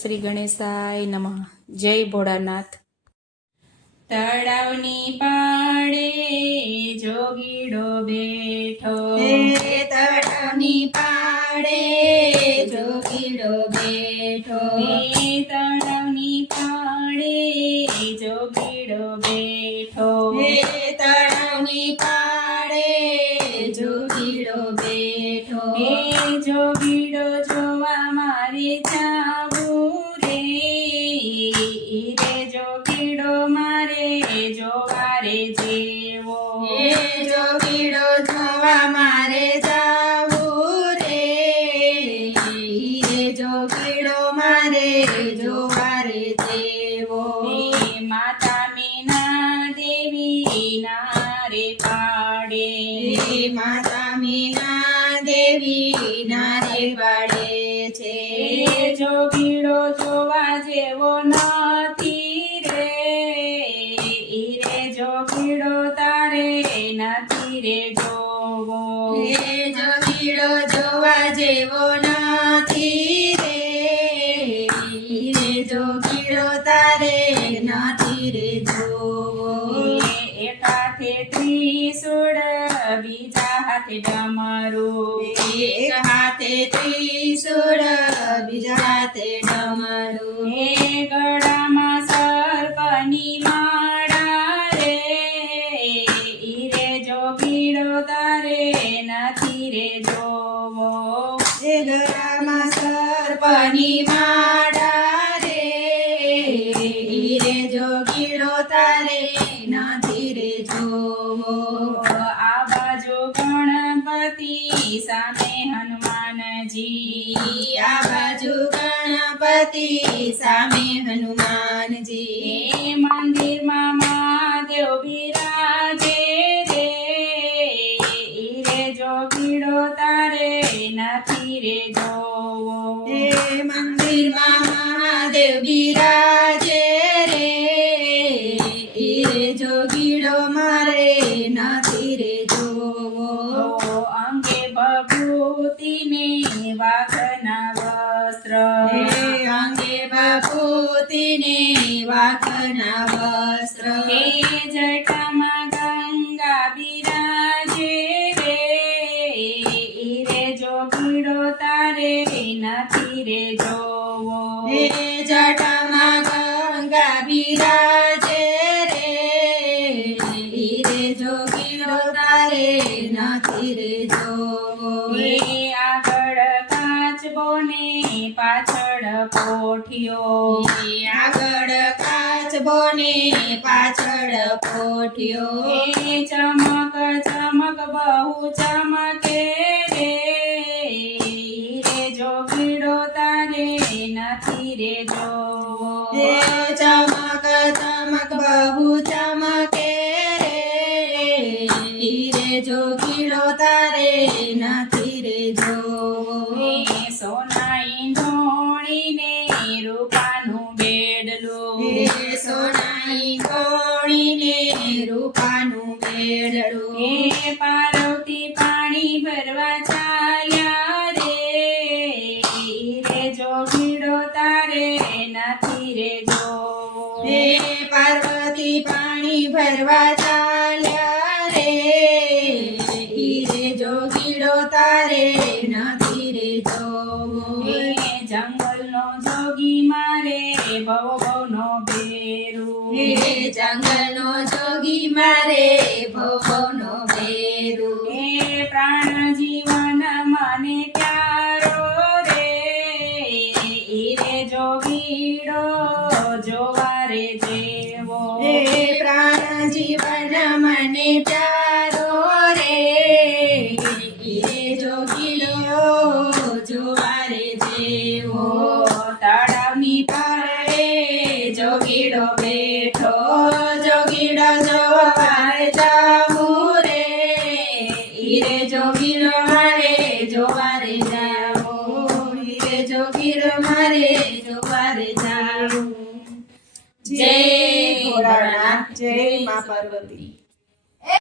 શ્રી ગણેશાય નમઃ. જય ભોળાનાથ. તળાવની પાળે જોગીડો બેઠો, તળાવની પાળે જોગીડો બેઠો, તળાવની પાળે જોગીડો બેઠો, તળાવની પાળે જોગીડો બેઠો, જોગીડો જોવા મારે જાવું રે, જોગીડો મારે જોવા રે જેવો, જોગીડો જોવા મારે જાવું રે, જોગીડો મારે જોવા રે જેવો, માતા મીના દેવી નારે પાડે, માતા મીના દેવી નારે પાડે છે, જોગીડો જોવા જેવો નથી રે, જોગીડો તારે નથી રે જોવો, જોગીડો જોવા જેવો નથી રે, જોગીડો તારે નથી રે જોવો, એક હાથે ત્રિશૂળ બીજા હાથે ડમરું, એક હાથે ત્રિશૂળ બીજા હાથે ડમરું, ગળામાં સર્પની માળા રે, જોગીડો તારે નથી રે જોવો, ગળામાં સર્પની માળા રે, જોગીડો તારે નથી રે જોવો, આ બાજુ ગણપતિ સામે હનુમાનજી, આ બાજુ ગણપતિ સામે હનુમાનજી, મંદિરમાં મહાદેવ બિરાજે રે, જોગીડો તારે નથી રે જોવો, મંદિરમાં મહાદેવ બિરાજે રે, જોગીડો મારે નથી રે જોવો, અંગે ભભૂતિને વાઘના વસ્ત્ર, અંગે ભભૂતિને વાઘના વસ્ત્ર, જટામાં ગંગા બિરાજે રે, જોગીડો તારે નથી રે જોવો, જટામાં ગંગા બિરાજે રે, જોગીડો તારે નથી રે જોવો, આગળ કાચબો ને પાછળ પોઠિયો, આગળ કાચબો ને પાછળ પોઠિયો, ચમક ચમક બહુ ચમકે રે, જોગીડો તારે નથી રે જોવો, ચમક ચમક બહુ ચમકે રે, જોગીડો તારે નથી રે જોવો, સોના ઈંધોણીને રૂપાનું બેડલું, સોનાઈ કોણીને રૂપાનું બેડલું, પાર્વતી પાણી ભરવા ચાલ્યા રે, જોગીડો તારે નથી રે જોવો, પાર્વતી પાણી ભરવા ચાલ્યા રે, જોગીડો તારે નથી રે જોવો, જંગલનો જોગી મારે ભવ ભવનો ભેરું, જંગલનો જોગી મારે ભવનો ભેરું, પ્રાણ જીવન મને પ્યારો રે, જોગીડો જોવા રે જેવો, પ્રાણ જીવન મને પ્યારો રે, જોગીડો જોવા રે જેવો, તળાવની પાળે જોગીડો બેઠો, જોગીડો જોવા જાવું રે, જોગીડો મારે જોવા રે જાવું, જોગીડો મારે જોવા રે જાવું. જય ભોળાનાથ, જય મા પાર્વતી.